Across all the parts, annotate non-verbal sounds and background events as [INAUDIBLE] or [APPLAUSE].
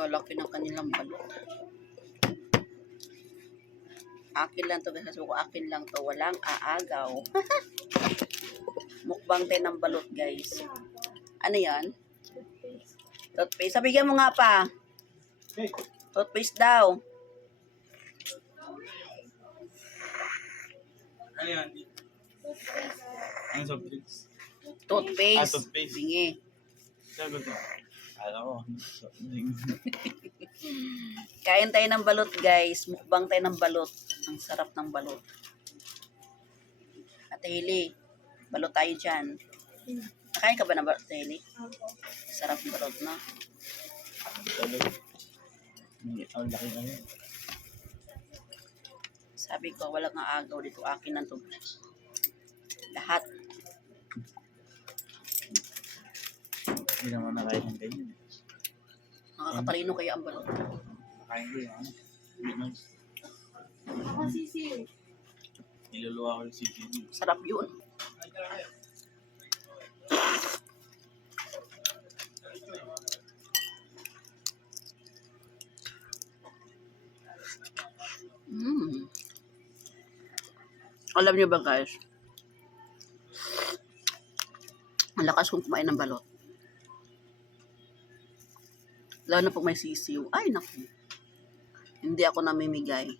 Lalaki ng kanilang balot. Akin lang to, guys. ko akin lang to. Walang aagaw. [LAUGHS] Mukbang tayo ng balot, guys. Ano yan? Toothpaste. Sabigyan mo nga pa. Toothpaste daw. Ano yan? Soft drinks. Toothpaste. Ah, toothpaste. Bingi. Sagot ko. Alam ko. drinks. [LAUGHS] Kain tayo ng balot, guys. Mukbang tayo ng balot. Ang sarap ng balot. Ate Hili, balot tayo dyan. Nakain ka ba ng balot, Ate Hili? Sarap ng balot, no? Hindi, Ang laki na yun. Sabi ko, walang aagaw dito. Akin lang to. Lahat. Hindi naman nakain ng ganyan. Nakakatalino kaya ang balot. Nakain ko yung ano. Vietnam. Ako sisi. Niluluwa ko yung CCTV. Sarap yun. Mm. Alam niyo ba guys? Ang lakas kong kumain ng balot. Lalo na pag may sisiw. Ay, naku. Hindi ako namimigay.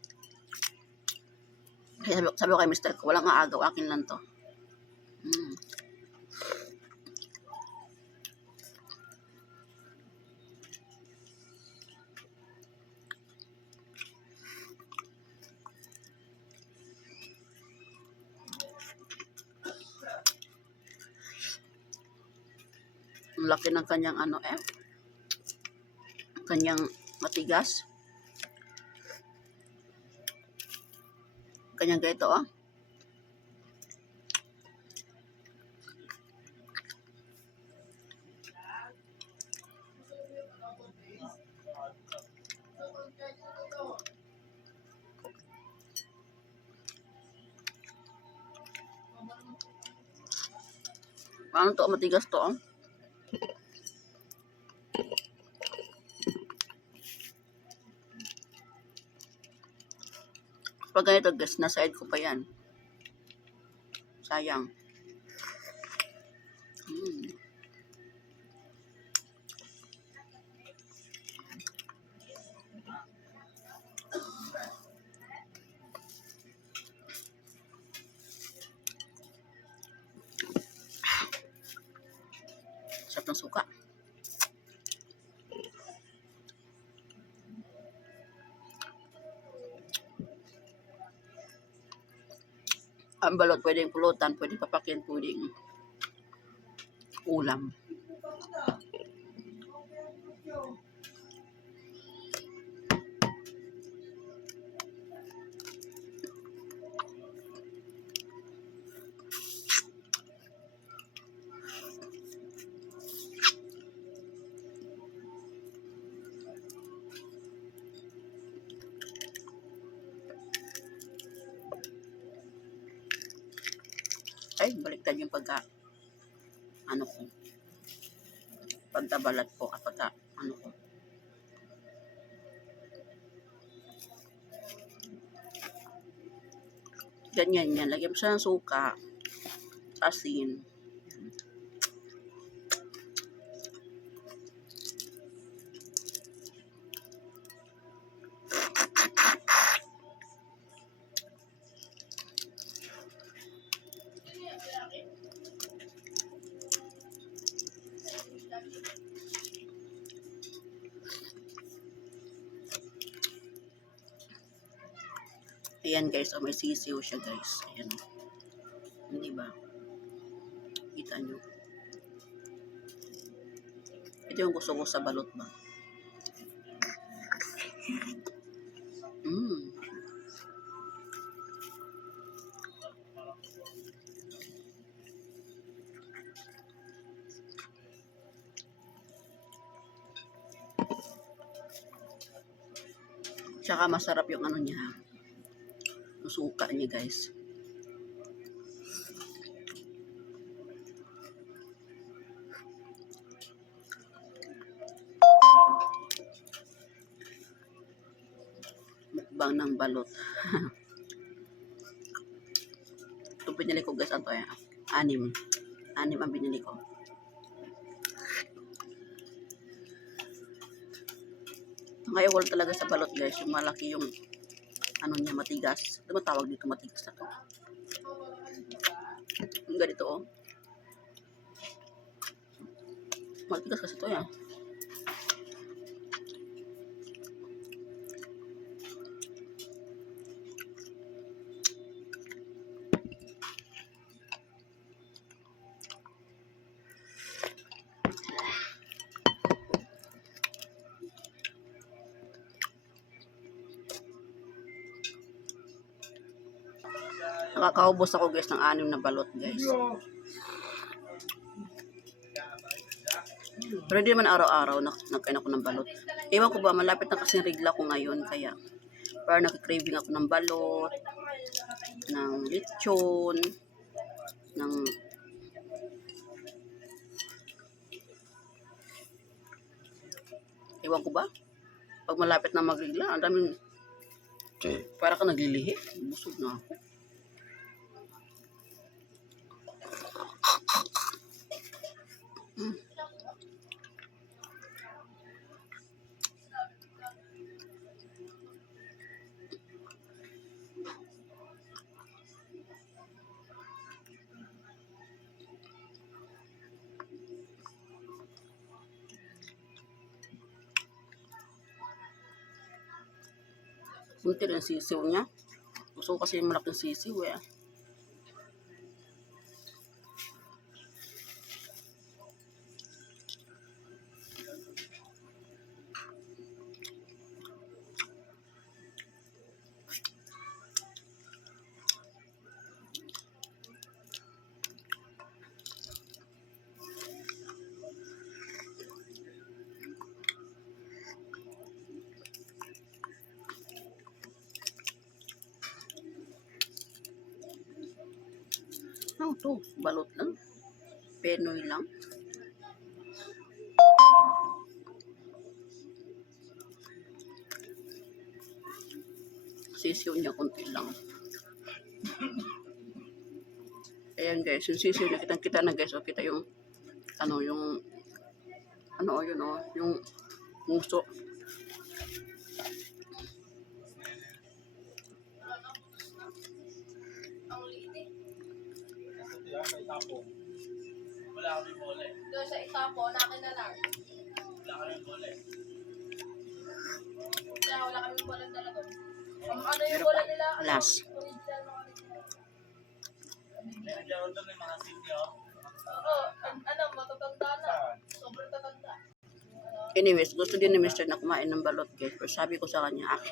Kaya sabi, sabi ko kay Mr. ko, walang aagaw, akin lang to. Mm. Ang laki ng kanyang ano eh. Kanyang matigas. Kanyang ganito oh. Paano to? Matigas to oh. Pag ganito guys, nasa side ko pa yan. Sayang. Mm. Sarap ng suka. Ang balot pwedeng pulutan, pwedeng papakyan, pwedeng ulam. Yung pagka, ano ko, pagtabalat ko, ah, pagka, ano ko. Ganyan yan. Lagyan mo siya ng suka, asin. Ayan guys, oh, may sisiw siya guys. Ayan. Hindi ba? Kita nyo. Ito yung gusto ko sa balot ba? Mm. Tsaka masarap yung ano niya. Yung suka niya guys. Mukbang ng balot. [LAUGHS] Ito pinili ko guys, ano yan? Anim. Anim ang binili ko. Ang ayaw talaga sa balot guys, yung malaki yung ano niya matigas. Ito matawag dito matigas na to. Yung ganito oh. Matigas kasi to yan. Nakakaubos ako guys ng anim na balot guys. Pero hindi naman araw-araw nagkain ako ng balot. Ewan ko ba, malapit na kasi regla ko ngayon. Kaya, parang nakikraving ako ng balot, ng lechon, ng Ewan ko ba? Pag malapit na magregla, ang daming para ka naglilihi. Busog na ako. Kunti rin sisiw niya. Gusto ko kasi malaking sisiw eh. Ano to? Balot lang. Penoy lang. Sisiw niya konti lang. Ayan guys, yung sisiw niya, kitang kita na guys, o kita yung, ano, yung, ano, yun o, yung muso. Doon sa itapo, nakin na lang. Kaya wala kami bola talaga. Ang ano yung bola nila? ano, Last. Original na original. Oo, an- ano, matatanda na. Sobrang tatanda. Anyways, gusto din ni Mr. na kumain ng balot guys. Pero sabi ko sa kanya, ah.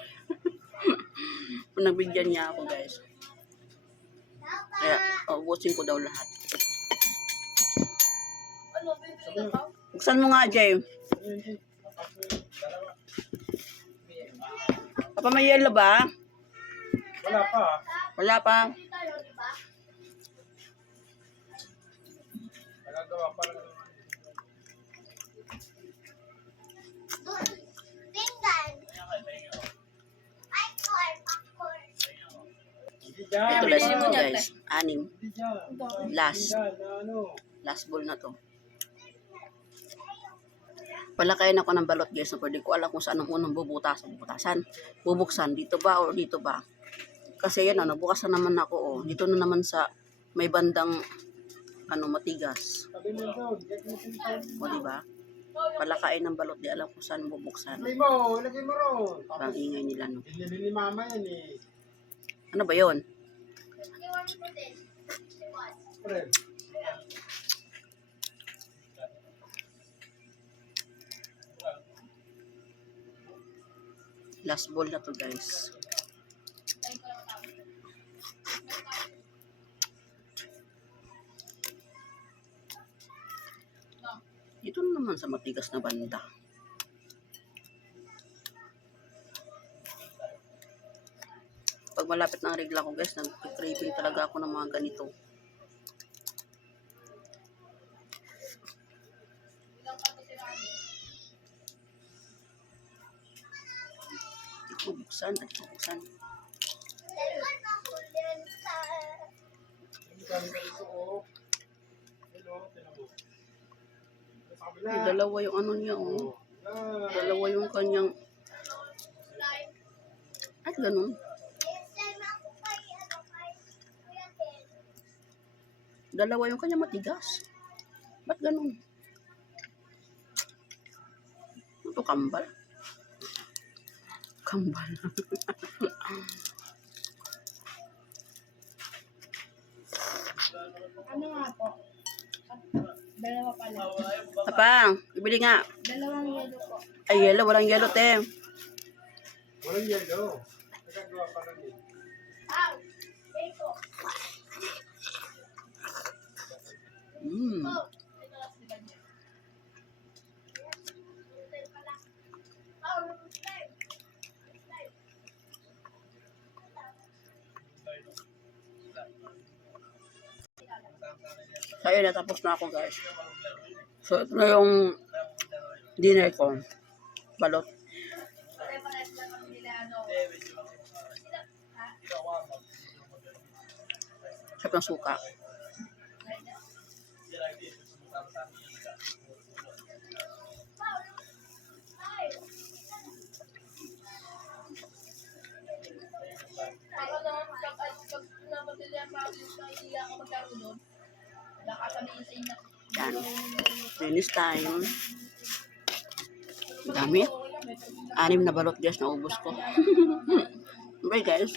[LAUGHS] Kung nagbigyan niya ako guys. Kaya, ubusin ko daw lahat. Buksan mo nga, Jay. Papa, may yellow ba? Wala pa. Wala pa. Nagagawa pa lang. Ito last ito guys. Anim. Last. Ano. Last bowl na to. Palakayin ako ng balot guys na pwede ko alam kung saan ang unang bubutasan. Bubutasan. Bubuksan. Dito ba o dito ba? Kasi yan ano, bukas na naman ako oh. Dito na naman sa may bandang ano matigas. O di ba? Palakain ng balot di alam kung saan bubuksan. Mo. Lagay mo ron. Parang ingay nila no. Ni mama yan eh. Ano ba 'yon? Pre. Last bowl na to guys. Ito na naman sa matigas na banda. Pag malapit na ang regla ko guys, nag-craving talaga ako ng mga ganito. Ito, buksan. buksan at buksan. Ay, dalawa yung ano niya, oh. Dalawa yung kanyang... At ganun. Dalawa yung kanyang matigas. Ba't ganun? Ano to, kambal? Kambal. Ano nga po? Dalawa pala. Apang, ibili nga. Dalawang yelo po. Ay, yellow. Walang yellow, te. Walang yelo. Nagagawa pa lang yun. Ah! Eko! Mm. So, ayun, natapos na ako, guys. So, ito na yung dinner ko. Balot. Sarap ng suka. Linis time. Dami. Anim na balot, guys, na ubos ko. [LAUGHS] Bye, guys.